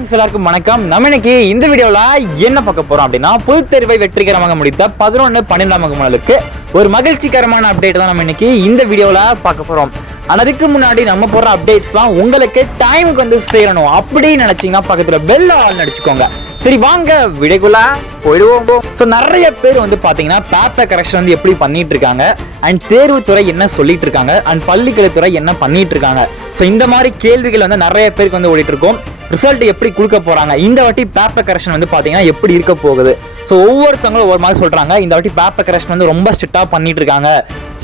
Friends எல்லாருக்கும் வணக்கம். நம்ம இன்னைக்கு இந்த வீடியோல என்ன பார்க்க போறோம் அப்படின்னா, பொதுத் தேர்வை வெற்றிகரமாக முடித்த 11-12ஆம் வகுப்பு ஒரு மகிழ்ச்சிகரமான அப்டேட் தான் நம்ம இன்னைக்கு இந்த வீடியோல பார்க்க போறோம். ஆனால் அதுக்கு முன்னாடி நம்ம போடுற அப்டேட்ஸ்லாம் உங்களுக்கு டைமுக்கு வந்து சேரணும் அப்படின்னு நினைச்சீங்கன்னா பக்கத்துல பெல் ஆல் அடிச்சுக்கோங்க. சரி வாங்க வீடியோக்குள்ள போயிடுவோம். ஸோ நிறைய பேர் வந்து பார்த்தீங்கன்னா பேப்பர் கரெக்ஷன் வந்து எப்படி பண்ணிட்டு இருக்காங்க, அண்ட் தேர்வுத்துறை என்ன சொல்லிட்டு இருக்காங்க, அண்ட் பள்ளிக்கல்வித்துறை என்ன பண்ணிட்டு இருக்காங்க. ஸோ இந்த மாதிரி கேள்விகள் வந்து நிறைய பேருக்கு வந்து ஓடிட்டு இருக்கும். ரிசல்ட் எப்படி கொடுக்க போறாங்க, இந்த வாட்டி பேப்பர் கரெக்ஷன் வந்து பாத்தீங்கன்னா எப்படி இருக்க போகுது. ஸோ ஒவ்வொருத்தவங்களும் ஒவ்வொரு மாதிரி சொல்றாங்க. இந்த வாட்டி பேப்பர் கரெக்ஷன் வந்து ரொம்ப ஸ்ட்ரிக்டா பண்ணிட்டு இருக்காங்க.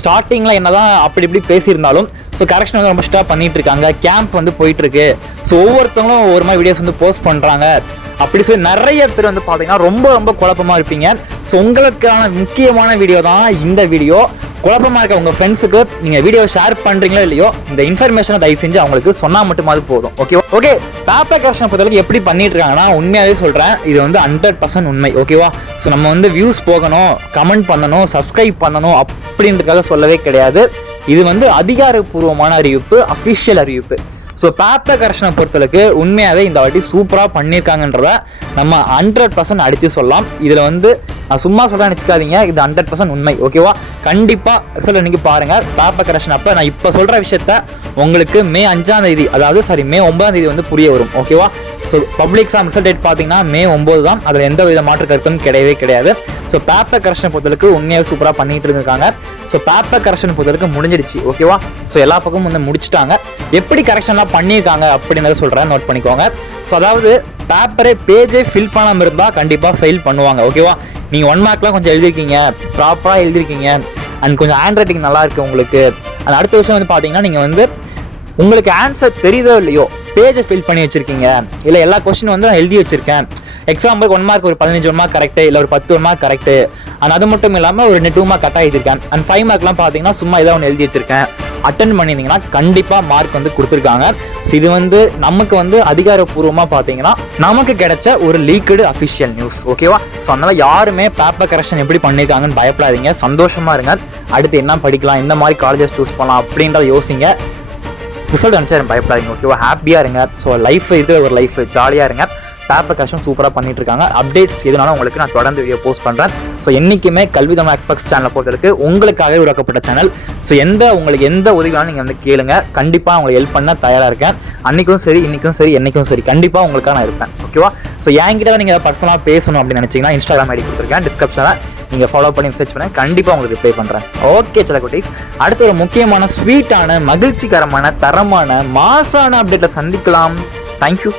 ஸ்டார்டிங்ல என்னதான் அப்படி இப்படி பேசியிருந்தாலும் ஸோ கரெக்ஷன் வந்து ரொம்ப ஸ்ட்ரிக்டா பண்ணிட்டு இருக்காங்க. கேம்ப் வந்து போயிட்டு இருக்கு. ஸோ ஒவ்வொருத்தவங்களும் ஒவ்வொரு மாதிரி வீடியோஸ் வந்து போஸ்ட் பண்றாங்க. அப்படி சொல்லி நிறைய பேர் வந்து பாத்தீங்கன்னா ரொம்ப குழப்பமா இருப்பீங்க. ஸோ உங்களுக்கான முக்கியமான வீடியோ தான் இந்த வீடியோ. குழப்பமா இருக்க உங்க ஃப்ரெண்ட்ஸுக்கு நீங்க வீடியோ ஷேர் பண்றீங்களோ இல்லையோ, இந்த இன்ஃபர்மேஷனை தயவு செஞ்சு அவங்களுக்கு சொன்னா மட்டுமாவது போதும். ஓகே பேப்பர் கரெக்ஷன் பொறுத்தவரைக்கும் எப்படி பண்ணிட்டு இருக்காங்கன்னா, உண்மையாவே சொல்றேன், இது வந்து 100% உண்மை. ஓகேவா? ஸோ நம்ம வந்து வியூஸ் போகணும், கமெண்ட் பண்ணணும், சப்ஸ்கிரைப் பண்ணணும் அப்படின்றதுக்காக சொல்லவே கிடையாது. இது வந்து அதிகாரப்பூர்வமான அறிவிப்பு, அஃபிஷியல் அறிவிப்பு. ஸோ பேப்பர் கரெக்ஷனை பொறுத்தளவுக்கு உண்மையாகவே இந்த வாட்டி சூப்பராக பண்ணியிருக்காங்கன்றத நம்ம 100% அடித்து சொல்லலாம். இதில் வந்து நான் சும்மா சொல்ல நினச்சிக்காதீங்க, இது 100% உண்மை. ஓகேவா? கண்டிப்பாக ரிசல்ட் இன்னைக்கு பாருங்கள். பேப்பர் கரெக்ஷன் அப்போ நான் இப்போ சொல்கிற விஷயத்த உங்களுக்கு மே 5ஆம் தேதி, மே 9ஆம் தேதி வந்து புரிய வரும். ஓகேவா? So public exam result date பார்த்தீங்கன்னா மே 9 தான். அதில் எந்த வித மாற்று கருத்தும் கிடையவே கிடையாது. ஸோ பேப்பர் கரெக்ஷனை பொறுத்தளவுக்கு உண்மையாக சூப்பராக பண்ணிட்டு இருக்காங்க. ஸோ பேப்பர் கரெக்ஷன் பொறுத்தளவுக்கு முடிஞ்சிடுச்சு. ஓகேவா? ஸோ எல்லா பக்கமும் வந்து முடிச்சுட்டாங்க. எப்படி கரெக்ஷன்லாம் பண்ணியிருக்காங்க அப்படின்றத சொல்கிறேன், நோட் பண்ணிக்கோங்க. ஸோ அதாவது பேப்பரே பேஜே ஃபில் பண்ணாமல் இருந்தால் கண்டிப்பாக ஃபெயில் பண்ணுவாங்க. ஓகேவா? நீங்கள் 1 மார்க்லாம் கொஞ்சம் எழுதிருக்கீங்க, ப்ராப்பராக எழுதிருக்கீங்க, அண்ட் கொஞ்சம் ஹேண்ட் ரைட்டிங் நல்லா இருக்குது உங்களுக்கு. அந்த அடுத்த விஷயம் வந்து பார்த்தீங்கன்னா, நீங்கள் வந்து உங்களுக்கு ஆன்சர் தெரியுதோ இல்லையோ பேஜை ஃபில் பண்ணி வச்சிருக்கீங்க, இல்லை எல்லா கொஸ்டின் வந்து நான் எழுதி வச்சிருக்கேன். எக்ஸாம்பிள் 1 மார்க் ஒரு 15 1 மார்க் கரெக்டு, இல்லை ஒரு 10 1 மார்க் கரெக்டு. அண்ட் அது மட்டும் இல்லாமல் ஒரு 2 மார்க் கரெக்டாக எழுதிருக்கேன். அண்ட் 5 மார்க்லாம் பார்த்தீங்கன்னா சும்மா ஏதோ ஒன்று எழுதி வச்சிருக்கேன், அட்டன் பண்ணியிருந்தீங்கன்னா கண்டிப்பாக மார்க் வந்து கொடுத்துருக்காங்க. ஸோ இது வந்து நமக்கு வந்து அதிகாரப்பூர்வமாக பார்த்தீங்கன்னா நமக்கு கிடைச்ச ஒரு லீக்டு அஃபிஷியல் நியூஸ். ஓகேவா? ஸோ அதனால யாருமே பேப்பர் கரெக்ஷன் எப்படி பண்ணியிருக்காங்கன்னு பயப்படாதீங்க, சந்தோஷமா இருங்க. அடுத்து என்ன படிக்கலாம், இந்த மாதிரி காலேஜஸ் சூஸ் பண்ணலாம் அப்படின்றத யோசிங்க. ரிசல்ட் நினச்சா பயப்படாதீங்க. ஓகேவா? ஹாப்பியாக இருங்க. ஸோ லைஃப் இது ஒரு லைஃப், ஜாலியாக இருங்க. பேப்பர் கரெக்ஷன் சூப்பராக பண்ணிட்டு இருக்காங்க. அப்டேட்ஸ் எதுனாலும் உங்களுக்கு நான் தொடர்ந்து வீடியோ போஸ்ட் பண்ணுறேன். ஸோ என்றைக்குமே கல்வி தமிழ் எக்ஸ்பர்ட்ஸ் சேனலை பொறுத்தவரைக்கு உங்களுக்காகவே உருவாக்கப்பட்ட சேனல். ஸோ உங்களுக்கு எந்த உதவியாலும் நீங்கள் வந்து கேளுங்க, கண்டிப்பாக உங்களுக்கு ஹெல்ப் பண்ண தயாராக இருக்கேன். அன்றைக்கும் சரி, இன்றைக்கும் சரி, என்றைக்கும் சரி, கண்டிப்பாக உங்களுக்காக நான் இருப்பேன். ஓகேவா? ஸோ என்கிட்ட தான் நீங்கள் பர்சனலாக பேசணும் அப்படின்னு நினச்சிங்கன்னா இன்ஸ்டாகிராம் ஐடி கொடுத்துருக்கேன், டிஸ்கிரிப்ஷனில் நீங்கள் ஃபாலோ பண்ணி மெசேஜ் பண்ண கண்டிப்பாக உங்களுக்கு ரிப்ளை பண்ணுறேன். ஓகே சில குட்டீஸ், அடுத்த ஒரு முக்கியமான ஸ்வீட்டான, மகிழ்ச்சிகரமான, தரமான, மாசான அப்டேட்டில் சந்திக்கலாம். தேங்க்யூ.